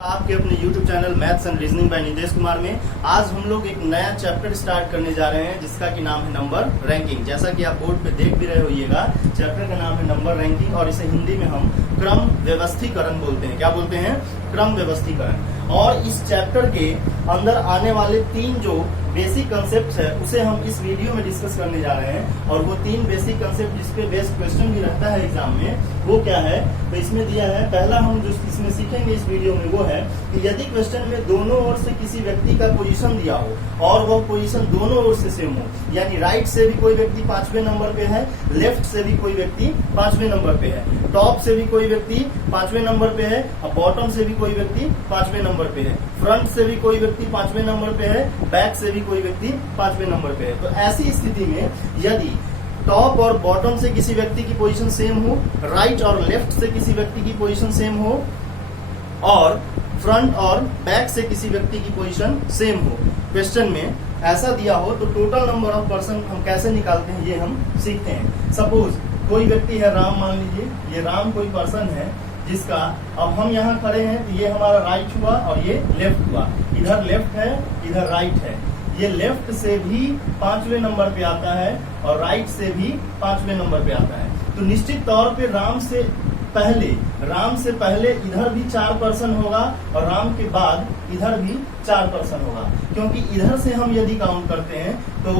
आपके अपने YouTube channel maths and reasoning bye Nitesh Kumar में आज हम लोग एक नया चैप्टर स्टार्ट करने जा रहे हैं जिसका कि नाम है नंबर रैंकिंग। जैसा कि आप बोर्ड पे देख भी रहे होइएगा, चैप्टर का नाम है नंबर रैंकिंग और इसे हिंदी में हम क्रम व्यवस्थीकरण बोलते हैं। क्या बोलते हैं? क्रम व्यवस्थीकरण। और इस चैप्टर के अंदर आने वाले 3 जो बेसिक कंसेप्ट है उसे हम इस वीडियो में डिस्कस करने जा रहे हैं। और वो 3 बेसिक कंसेप्ट जिसपे बेस्ट क्वेश्चन भी रहता है एग्जाम में, वो क्या है? तो इसमें दिया है, पहला हम जो इसमें सीखेंगे इस वीडियो में वो है कि यदि क्वेश्चन में दोनों ओर से किसी व्यक्ति का पोजीशन दिया हो और वह पोजीशन दोनों ओर से सेम हो, यानी राइट से भी कोई व्यक्ति 5वें नंबर पे है, लेफ्ट से भी कोई व्यक्ति 5वें नंबर पे है, टॉप से भी कोई व्यक्ति 5वें नंबर पे है और बॉटम से भी कोई व्यक्ति 5वें नंबर पे है, फ्रंट से भी कोई व्यक्ति 5वें नंबर पे है, बैक से भी कोई व्यक्ति 5वें नंबर पे है। तो ऐसी स्थिति में यदि टॉप और बॉटम से किसी व्यक्ति की पोजीशन सेम हो, राइट और लेफ्ट से किसी व्यक्ति की पोजीशन सेम हो और फ्रंट और बैक से किसी व्यक्ति की पोजीशन सेम हो, क्वेश्चन में ऐसा दिया हो, तो टोटल नंबर ऑफ पर्सन हम कैसे निकालते हैं ये हम सीखते हैं। सपोज कोई व्यक्ति है राम, मान लीजिए ये राम कोई पर्सन है जिसका, अब हम यहाँ खड़े हैं तो ये हमारा राइट हुआ और ये लेफ्ट हुआ, इधर लेफ्ट है इधर राइट है, ये लेफ्ट से भी 5वें नंबर पे आता है और राइट से भी 5वें नंबर पे आता है। तो निश्चित तौर पे राम से पहले इधर भी 4 पर्सन होगा और राम के बाद इधर भी 4 पर्सन होगा, क्योंकि इधर से हम यदि काउंट करते हैं तो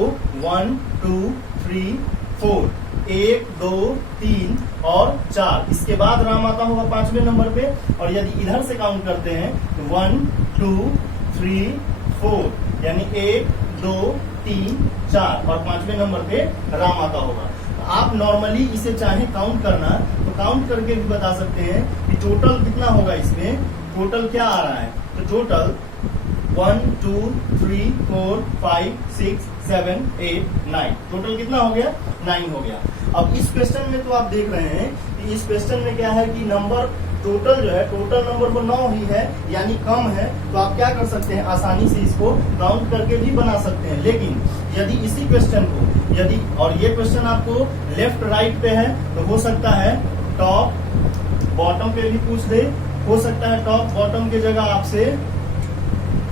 1 2 3 4, 1 2 3 और 4, इसके बाद राम आता होगा 5वें नंबर पे। और यदि इधर से काउंट करते हैं तो 1 2 3 4, यानी 1 2 3 4 और 5वें नंबर पे राम आता होगा। आप नॉर्मली इसे चाहे काउंट करना तो काउंट करके भी बता सकते हैं कि टोटल कितना होगा, इसमें टोटल क्या आ रहा है। तो टोटल 1 2 3 4 5 6 7 8 9, टोटल कितना हो गया? 9 हो गया। अब इस क्वेश्चन में तो आप देख रहे हैं कि इस क्वेश्चन में क्या है कि नंबर टोटल जो है, टोटल नंबर वो 9 ही है, यानी कम है। तो आप क्या कर सकते हैं, आसानी से इसको काउंट करके भी बना सकते हैं। लेकिन यदि इसी क्वेश्चन को और ये क्वेश्चन आपको लेफ्ट राइट पे है तो हो सकता है टॉप बॉटम पे भी पूछ दे, हो सकता है टॉप बॉटम की जगह आपसे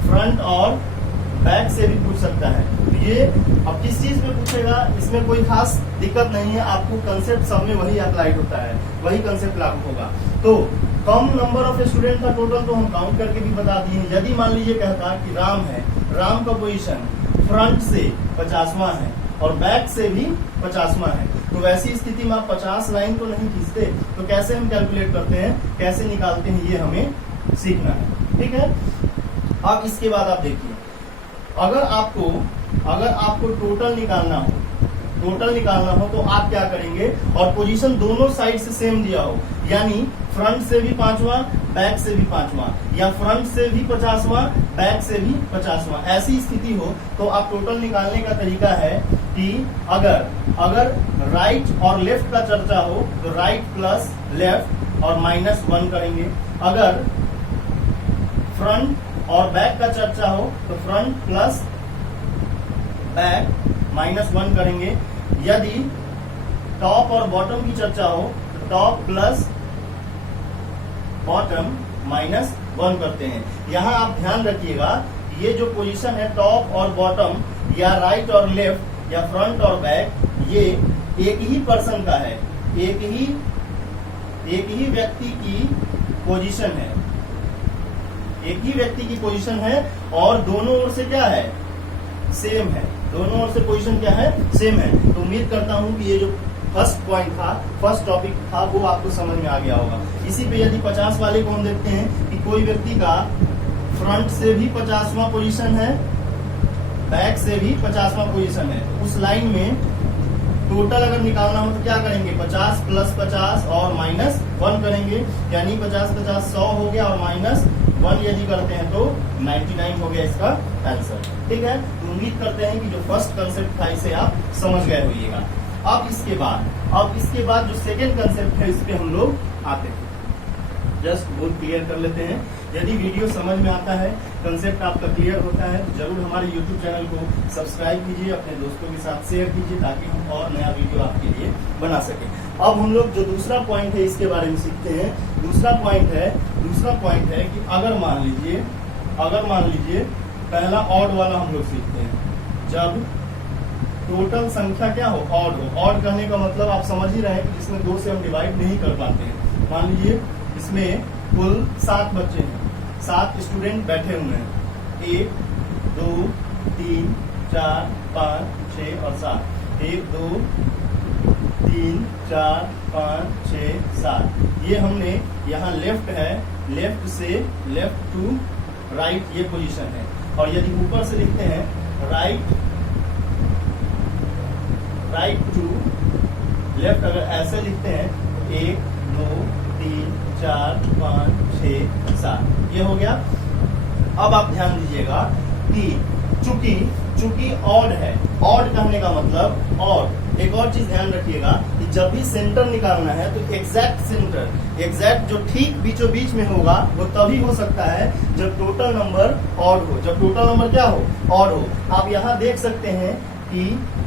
फ्रंट और बैक से भी पूछ सकता है। तो ये अब किस चीज में पूछेगा इसमें कोई खास दिक्कत नहीं है, आपको कंसेप्ट सब में वही अप्लाइड होता है, वही कंसेप्ट लागू होगा। तो कम नंबर ऑफ स्टूडेंट का टोटल तो हम काउंट करके भी बता दिए। यदि मान लीजिए कहता कि राम है, राम का पोजीशन फ्रंट से 50वां है और बैक से भी 50वां है, तो वैसी स्थिति में आप 50 लाइन तो नहीं खींचते, तो कैसे हम कैलकुलेट करते हैं, कैसे निकालते हैं, ये हमें सीखना है। ठीक है। अब इसके बाद आप देखिए, अगर आपको टोटल निकालना हो तो आप क्या करेंगे, और पोजीशन दोनों साइड से सेम दिया हो, यानी फ्रंट से भी 5वां बैक से भी 5वां, या फ्रंट से भी 50वां बैक से भी 50वां, ऐसी स्थिति हो तो आप टोटल निकालने का तरीका है कि अगर राइट और लेफ्ट का चर्चा हो तो राइट प्लस लेफ्ट और -1 करेंगे, अगर फ्रंट और बैक का चर्चा हो तो फ्रंट प्लस बैक -1 करेंगे, यदि टॉप और बॉटम की चर्चा हो तो टॉप प्लस बॉटम -1 करते हैं। यहाँ आप ध्यान रखिएगा, ये जो पोजीशन है टॉप और बॉटम या राइट और लेफ्ट या फ्रंट और बैक, ये एक ही पर्सन का है, एक ही व्यक्ति की पोजीशन है, एक ही व्यक्ति की पोजीशन है और दोनों ओर से क्या है, सेम है, दोनों ओर से पोजीशन क्या है, सेम है। तो उम्मीद करता हूं कि ये जो फर्स्ट पॉइंट था, फर्स्ट टॉपिक था, वो आपको समझ में आ गया होगा। इसी पे यदि 50 वाले को हम देखते हैं कि कोई व्यक्ति का फ्रंट से भी 50वां पोजीशन है, बैक से भी 50वां पोजीशन है, उस लाइन में टोटल अगर निकालना हो तो क्या करेंगे, 50 प्लस 50 और -1 करेंगे, यानी 50 50 100 हो गया और -1 यदि करते हैं तो 99 हो गया इसका आंसर। ठीक है। तो उम्मीद करते हैं कि जो फर्स्ट कंसेप्ट था इसे आप समझ गए होइएगा। अब इसके बाद जो सेकेंड कंसेप्ट है इस पे हम लोग आते हैं, जस्ट बोर्ड क्लियर कर लेते हैं। यदि वीडियो समझ में आता है, कंसेप्ट आपका क्लियर होता है, तो जरूर हमारे YouTube चैनल को सब्सक्राइब कीजिए, अपने दोस्तों के साथ शेयर कीजिए, ताकि हम और नया वीडियो आपके लिए बना सके। अब हम लोग जो दूसरा पॉइंट है इसके बारे में सीखते हैं। दूसरा पॉइंट है कि अगर मान लीजिए पहला ऑड वाला हम लोग सीखते हैं। जब टोटल संख्या क्या हो, ऑड हो। ऑड करने का मतलब आप समझ ही रहे हैं कि जिसमें 2 से हम डिवाइड नहीं कर पाते हैं। मान लीजिए इसमें कुल 7 बच्चे हैं, 7 स्टूडेंट बैठे हुए हैं। 1 2 3 4 5 6 और 7। 1 2 3 4 5 6 7। ये हमने यहाँ लेफ्ट है, लेफ्ट से लेफ्ट टू राइट ये पोजीशन है। और यदि ऊपर से लिखते हैं राइट टू लेफ्ट, अगर ऐसे लिखते हैं 1 2 3 4 5 6 7, ये हो गया। अब आप ध्यान दीजिएगा कि चूंकि ऑड है, ऑड कहने का मतलब ऑड। एक और चीज ध्यान रखिएगा कि जब भी सेंटर निकालना है तो एग्जैक्ट सेंटर, एग्जैक्ट जो ठीक बीचों बीच में होगा वो तभी हो सकता है जब टोटल नंबर ऑड हो। जब टोटल नंबर क्या हो, ऑड हो। आप यहाँ देख सकते हैं कि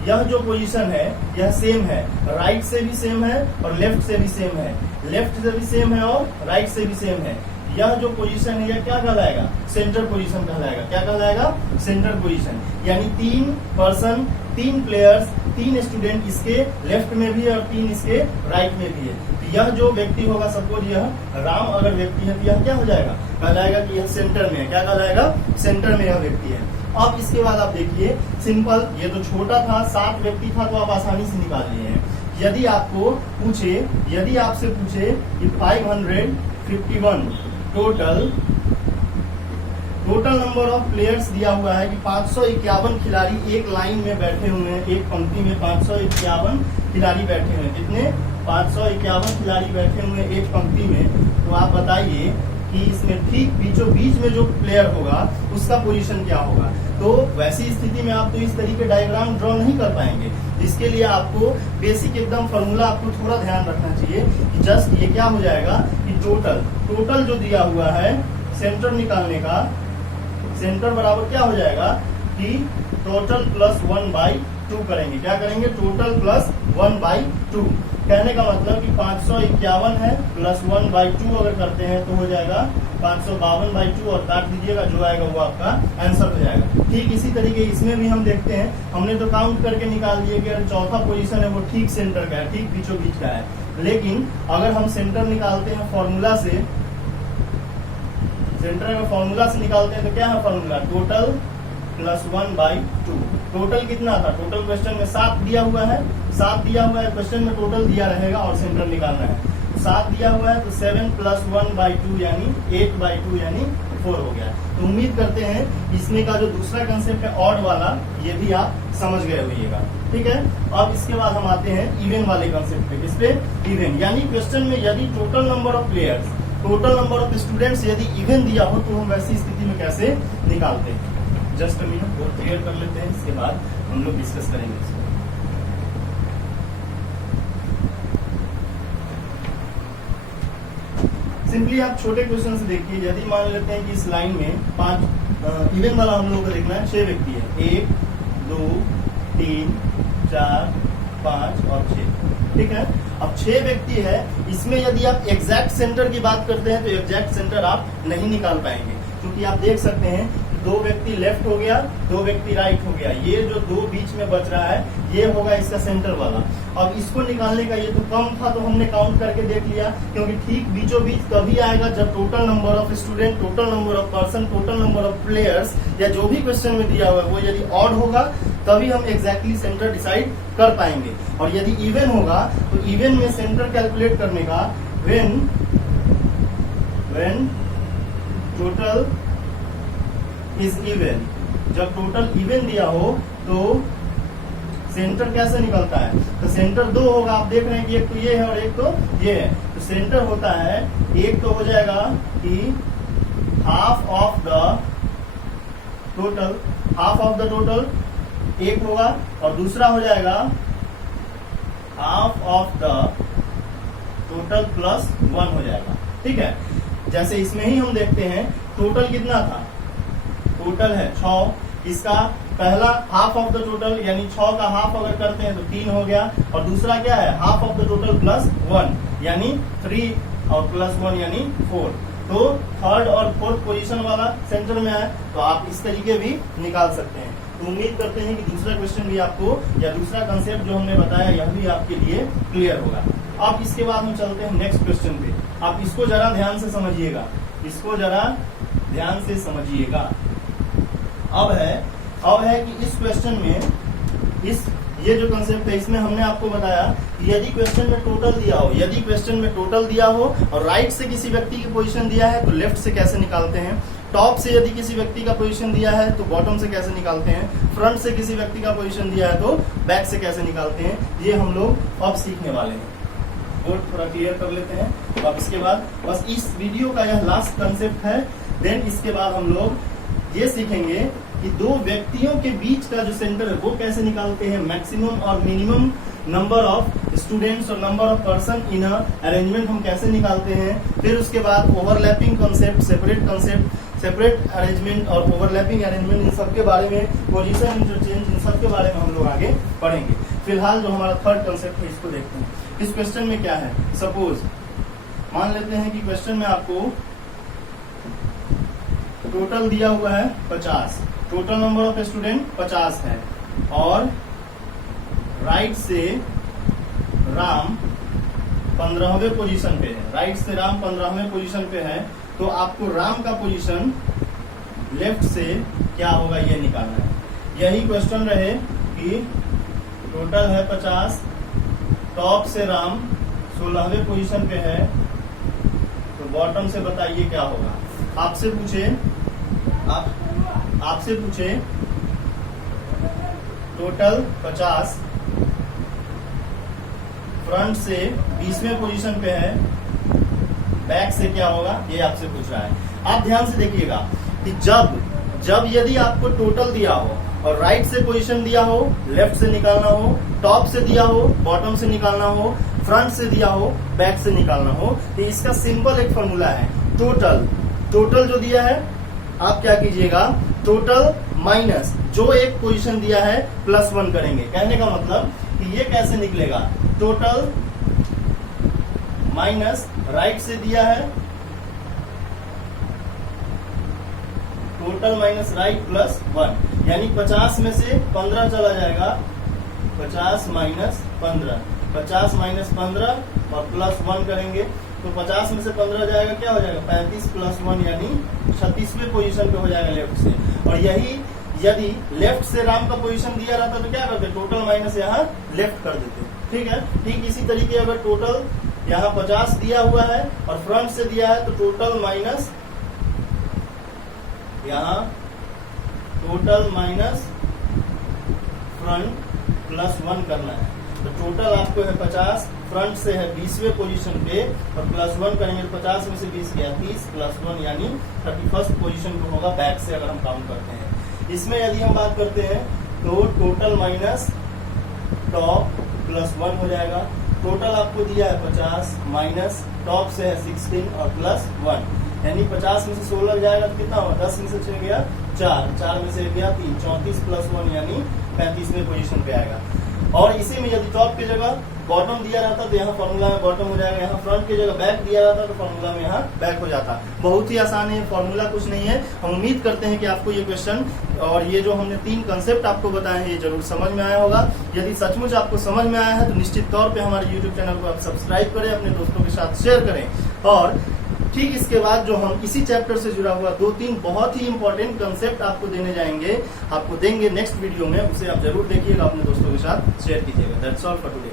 यह जो पोजीशन है यह सेम है, राइट से भी सेम है और लेफ्ट से भी सेम है, लेफ्ट से भी सेम है और राइट से भी सेम है। यह जो पोजीशन है यह क्या कहलाएगा, सेंटर पोजीशन कहलाएगा। क्या कहलाएगा, सेंटर पोजीशन। यानी 3 पर्सन, 3 प्लेयर्स, 3 स्टूडेंट इसके लेफ्ट में भी है और 3 इसके राइट में भी है। तो यह जो व्यक्ति होगा, सपोज यह राम अगर व्यक्ति है तो यह क्या हो जाएगा, कहलाएगा कि यह सेंटर में है। क्या कहलाएगा, सेंटर में यह व्यक्ति है। अब इसके बाद आप देखिए सिंपल, ये तो छोटा था, 7 व्यक्ति था तो आप आसानी से निकाल लिए हैं। यदि आपसे पूछे कि 551 टोटल नंबर ऑफ प्लेयर्स दिया हुआ है कि 551 खिलाड़ी एक लाइन में बैठे हुए हैं, एक पंक्ति में 551 खिलाड़ी बैठे हुए हैं। कितने, 551 खिलाड़ी बैठे हुए हैं एक पंक्ति में। तो आप बताइए कि इसमें ठीक बीचों बीच में जो प्लेयर होगा उसका पोजीशन क्या होगा। तो वैसी स्थिति में आप तो इस तरीके डायग्राम ड्रॉ नहीं कर पाएंगे। इसके लिए आपको बेसिक एकदम फॉर्मूला आपको थोड़ा ध्यान रखना चाहिए कि जस्ट ये क्या हो जाएगा कि टोटल जो दिया हुआ है सेंटर निकालने का, सेंटर बराबर क्या हो जाएगा कि टोटल प्लस 1/2 करेंगे। क्या करेंगे, टोटल प्लस 1/2। कहने का मतलब कि 551 है प्लस 1/2 अगर करते हैं तो हो जाएगा 552/2 और काट दीजिएगा, जो आएगा वो आपका आंसर हो जाएगा। ठीक इसी तरीके इसमें भी हम देखते हैं, हमने तो काउंट करके निकाल दिए कि चौथा पोजीशन है वो ठीक सेंटर का है, ठीक बीचों बीच का है। लेकिन अगर हम सेंटर निकालते हैं फॉर्मूला से, सेंटर का फॉर्मूला से निकालते हैं तो क्या है फॉर्मूला, टोटल प्लस 1/2। टोटल कितना था, टोटल क्वेश्चन में 7 दिया हुआ है, 7 दिया हुआ है क्वेश्चन में, टोटल दिया रहेगा और सेंटर निकालना है। 7 दिया हुआ है तो 7 प्लस 1/2 यानी 8/2 यानी 4 हो गया। तो उम्मीद करते हैं इसमें का जो दूसरा कंसेप्ट है ऑड वाला, ये भी आप समझ गए होइएगा। ठीक है, अब इसके बाद हम आते हैं इवन वाले कंसेप्ट पे। किस पे, इवन। यानी क्वेश्चन में यदि total number of players, total number of students यदि इवन दिया हो तो हम वैसी स्थिति में कैसे निकालते हैं। जस्ट मिनट को क्लियर कर लेते हैं, इसके बाद हम लोग डिस्कस करेंगे इसको। सिंपली आप छोटे क्वेश्चन से देखिए। यदि मान लेते हैं कि इस लाइन में 5 इवन वाला हम लोग को देखना है, 6 व्यक्ति है, 1 2 3 4 5 और 6। ठीक है, अब 6 व्यक्ति है, इसमें यदि आप एग्जैक्ट सेंटर की बात करते हैं तो एग्जैक्ट सेंटर आप नहीं निकाल पाएंगे, क्योंकि आप देख सकते हैं 2 व्यक्ति लेफ्ट हो गया, 2 व्यक्ति राइट हो गया। ये जो 2 बीच में बच रहा है ये होगा इसका सेंटर वाला। अब इसको निकालने का, ये तो कम था तो हमने काउंट करके देख लिया, क्योंकि ठीक बीचों बीच तभी आएगा जब total number of student, total number of person, total number of players या जो भी क्वेश्चन में दिया हुआ है वो यदि ऑड होगा तभी हम एग्जैक्टली सेंटर डिसाइड कर पाएंगे। और यदि इवन होगा तो इवन में सेंटर कैलकुलेट करने का, व्हेन टोटल इज इवन, जब टोटल इवन दिया हो तो सेंटर कैसे निकलता है, तो सेंटर 2 होगा। आप देख रहे हैं कि एक तो ये है और एक तो ये है, तो सेंटर होता है, एक तो हो जाएगा कि हाफ ऑफ द टोटल एक होगा, और दूसरा हो जाएगा half of the total plus 1 हो जाएगा। ठीक है, जैसे इसमें ही हम देखते हैं टोटल कितना था, टोटल है 6, इसका पहला हाफ ऑफ द टोटल यानी 6 का हाफ अगर करते हैं तो 3 हो गया, और दूसरा क्या है half of the total plus 1 यानी 3 और प्लस 1 यानी 4। तो थर्ड और फोर्थ पोजीशन वाला सेंटर में है, तो आप इस तरीके भी निकाल सकते हैं। तो उम्मीद करते हैं कि दूसरा क्वेश्चन भी आपको या दूसरा कंसेप्ट जो हमने बताया यह भी आपके लिए क्लियर होगा। अब इसके बाद हम चलते हैं नेक्स्ट क्वेश्चन पे। आप इसको जरा ध्यान से समझिएगा, इसको जरा ध्यान से समझिएगा। अब है कि इस क्वेश्चन में ये जो कंसेप्ट है इसमें हमने आपको बताया कि यदि क्वेश्चन में टोटल दिया हो और राइट से किसी व्यक्ति की पोजीशन दिया है तो लेफ्ट से कैसे निकालते हैं, टॉप से यदि किसी व्यक्ति का पोजीशन दिया है तो बॉटम से कैसे निकालते हैं, फ्रंट से किसी व्यक्ति का पोजीशन दिया है तो बैक से कैसे निकालते हैं, ये हम लोग अब सीखने वाले हैं। बोर्ड थोड़ा क्लियर कर लेते हैं। तो अब इसके बाद बस इस वीडियो का यह लास्ट कंसेप्ट है। देन इसके बाद हम लोग ये सीखेंगे कि दो व्यक्तियों के बीच का जो सेंटर है वो कैसे निकालते हैं, मैक्सिमम और मिनिमम नंबर ऑफ स्टूडेंट्स और number of person in arrangement हम कैसे निकालते हैं। फिर उसके बाद ओवरलैपिंग कंसेप्ट, सेपरेट अरेंजमेंट और ओवरलैपिंग अरेंजमेंट, इन सब के बारे में, पोजीशन इंटरचेंज, इन सब के बारे में हम लोग आगे पढ़ेंगे। फिलहाल जो हमारा थर्ड कंसेप्ट है इसको देखते हैं। इस क्वेश्चन में क्या है, सपोज मान लेते हैं कि क्वेश्चन में आपको टोटल दिया हुआ है 50, टोटल नंबर ऑफ स्टूडेंट 50 है और राइट से राम 15वें पोजीशन पे है, राइट से राम 15वें पोजीशन पे है। तो आपको राम का पोजीशन लेफ्ट से क्या होगा ये निकालना है। यही क्वेश्चन रहे कि टोटल है 50, टॉप से राम 16वें पोजीशन पे है, तो बॉटम से बताइए क्या होगा। आपसे पूछे टोटल 50, फ्रंट से 20वें पोजीशन पे है, बैक से क्या होगा ये आपसे पूछ रहा है। आप ध्यान से देखिएगा कि जब यदि आपको टोटल दिया हो और राइट से पोजीशन दिया हो लेफ्ट से निकालना हो, टॉप से दिया हो बॉटम से निकालना हो, फ्रंट से दिया हो बैक से निकालना हो, तो इसका सिंपल एक फॉर्मूला है, टोटल जो दिया है आप क्या कीजिएगा, टोटल माइनस जो एक पोजीशन दिया है प्लस 1 करेंगे। कहने का मतलब कि ये कैसे निकलेगा, टोटल माइनस राइट से दिया है, टोटल माइनस राइट प्लस 1, यानी 50 में से 15 चला जाएगा, 50 माइनस 15, 50 माइनस 15 और प्लस 1 करेंगे तो 50 में से 15 जाएगा, क्या हो जाएगा 35 प्लस 1 यानी 36वें पोजीशन पे हो जाएगा लेफ्ट से। और यही यदि लेफ्ट से राम का पोजीशन दिया रहता तो क्या करते, टोटल माइनस यहाँ लेफ्ट कर देते। ठीक है, ठीक इसी तरीके अगर टोटल यहाँ 50 दिया हुआ है और फ्रंट से दिया है तो टोटल माइनस यहाँ टोटल माइनस फ्रंट प्लस 1 करना है। तो टोटल आपको है 50, फ्रंट से है 20वें पोजीशन पे और प्लस 1 करेंगे तो 50 में से 20 गया 30 प्लस 1 यानी 31st पोजीशन पे होगा बैक से अगर हम काउंट करते हैं। इसमें यदि हम बात करते हैं तो टोटल माइनस टॉप प्लस 1 हो जाएगा। टोटल आपको दिया है 50 माइनस टॉप से है 16 और प्लस 1 यानी 50 में से 16 जाएगा तो कितना होगा, 10 में से 6 गया 4 में से गया 3, 34 प्लस 1 यानी 35वें पोजीशन पे आएगा। और इसी में यदि टॉप की जगह बॉटम दिया रहता तो यहाँ फॉर्मूला में बॉटम हो जाएगा, यहाँ फ्रंट की जगह बैक दिया रहता तो फॉर्मूला में यहाँ बैक हो जाता। बहुत ही आसान है, फॉर्मूला कुछ नहीं है। हम उम्मीद करते हैं कि आपको ये क्वेश्चन और ये जो हमने 3 कंसेप्ट आपको बताए हैं ये जरूर समझ में आया होगा। यदि सचमुच आपको समझ में आया है तो निश्चित तौर पर हमारे यूट्यूब चैनल को आप सब्सक्राइब करें, अपने दोस्तों के साथ शेयर करें। और ठीक इसके बाद जो हम इसी चैप्टर से जुड़ा हुआ 2-3 बहुत ही इंपॉर्टेंट कंसेप्ट आपको देंगे नेक्स्ट वीडियो में, उसे आप जरूर देखिएगा, अपने दोस्तों के साथ शेयर कीजिएगा। That's all for today.